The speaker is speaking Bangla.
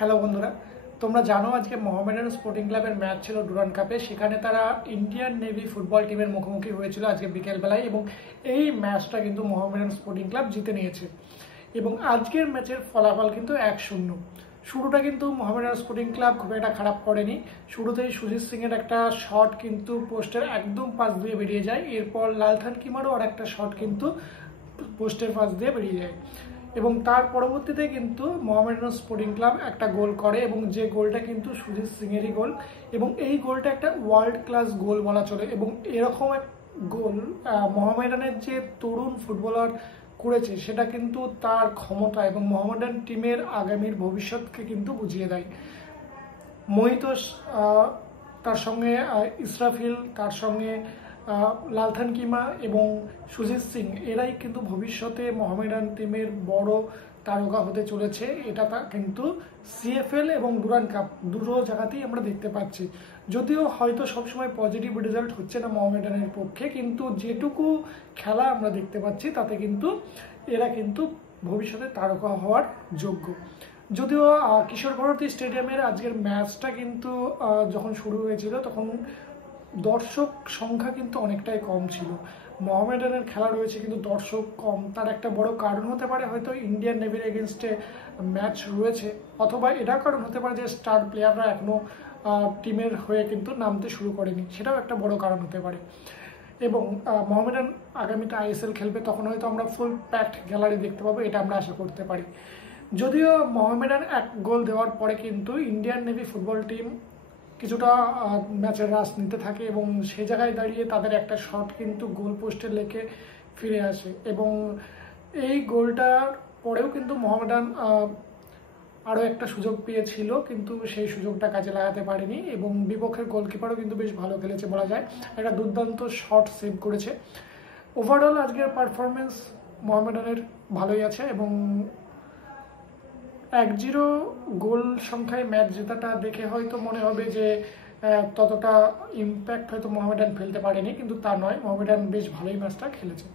হ্যালো বন্ধুরা, তোমরা জানো আজকে মোহামেডান স্পোর্টিং ক্লাবের ম্যাচ ছিল ডুরান্ড কাপে। সেখানে তারা ইন্ডিয়ান নেভি ফুটবল টিমের মুখোমুখি হয়েছিল আজকে বিকেলবেলায়, এবং এই ম্যাচটা কিন্তু মোহামেডান স্পোর্টিং ক্লাব জিতে নিয়েছে। এবং আজকের ম্যাচের ফলাফল কিন্তু 1-0। শুরুটা কিন্তু মোহামেডান স্পোর্টিং ক্লাব খুব একটা খারাপ করেনি। শুরুতেই সুজিত সিং এর একটা শট কিন্তু পোস্টের একদম পাশ দিয়ে বেরিয়ে যায়। এরপর লালথান কিমারও আর একটা শট কিন্তু পোস্টের পাশ দিয়ে বেরিয়ে যায়, এবং তার পরবর্তীতে কিন্তু মোহামেডান স্পোর্টিং ক্লাব একটা গোল করে, এবং যে গোলটা কিন্তু সুজিত সিং এরই গোল, এবং এই গোলটা একটা ওয়ার্ল্ড ক্লাস গোল বলা চলে। এবং এরকম এক গোল মোহামেডানের যে তরুণ ফুটবলার করেছে সেটা কিন্তু তার ক্ষমতা এবং মোহামেডান টিমের আগামীর ভবিষ্যৎকে কিন্তু বুঝিয়ে দেয়। মহিতোষ, তার সঙ্গে ইসরাফিল, তার সঙ্গে লালথান কিমা এবং সুজিত সিং, এরাই কিন্তু ভবিষ্যতে মোহামেডান টিমের বড় তারকা হতে চলেছে। এটা কিন্তু সিএফএল এবং ডুরান্ড কাপ দুটো জায়গাতেই আমরা দেখতে পাচ্ছি। যদিও হয়তো সবসময় পজিটিভ রেজাল্ট হচ্ছে না মোহামেডানের পক্ষে, কিন্তু যেটুকু খেলা আমরা দেখতে পাচ্ছি তাতে কিন্তু এরা কিন্তু ভবিষ্যতে তারকা হওয়ার যোগ্য। যদিও কিশোর ভারতী স্টেডিয়ামের আজকের ম্যাচটা কিন্তু যখন শুরু হয়েছিল তখন দর্শক সংখ্যা কিন্তু অনেকটাই কম ছিল। মোহামেডানের খেলা রয়েছে কিন্তু দর্শক কম, তার একটা বড় কারণ হতে পারে হয়তো ইন্ডিয়ান নেভির এগেনস্টে ম্যাচ রয়েছে, অথবা এটার কারণ হতে পারে যে স্টার প্লেয়াররা এখনো টিমের হয়ে কিন্তু নামতে শুরু করেনি, সেটাও একটা বড় কারণ হতে পারে। এবং মোহামেডান আগামীতে আইএসএল খেলবে, তখন হয়তো আমরা ফুল প্যাকড গ্যালারি দেখতে পাবো, এটা আমরা আশা করতে পারি। যদিও মোহামেডান এক গোল দেওয়ার পরে কিন্তু ইন্ডিয়ান নেভি ফুটবল টিম কিছুটা ম্যাচের রাশ নিতে থাকে, এবং সেই জায়গায় দাঁড়িয়ে তাদের একটা শট কিন্তু গোল পোস্টে লেগে ফিরে আসে, এবং এই গোলটার পরেও কিন্তু মোহামেডান আরও একটা সুযোগ পেয়েছিল, কিন্তু সেই সুযোগটা কাজে লাগাতে পারেনি। এবং বিপক্ষের গোলকিপারও কিন্তু বেশ ভালো খেলেছে বলা যায়, একটা দুর্দান্ত শট সেভ করেছে। ওভারঅল আজকের পারফরমেন্স মোহামেডানের ভালোই আছে, এবং 1-0 গোল সংখ্যায় ম্যাচ জেতাটা দেখে হয়তো মনে হবে যে ততটা ইম্প্যাক্ট হয়তো মোহামেডান ফেলতে পারেনি, কিন্তু তা নয়, মোহামেডান বেশ ভালোই ম্যাচটা খেলেছে।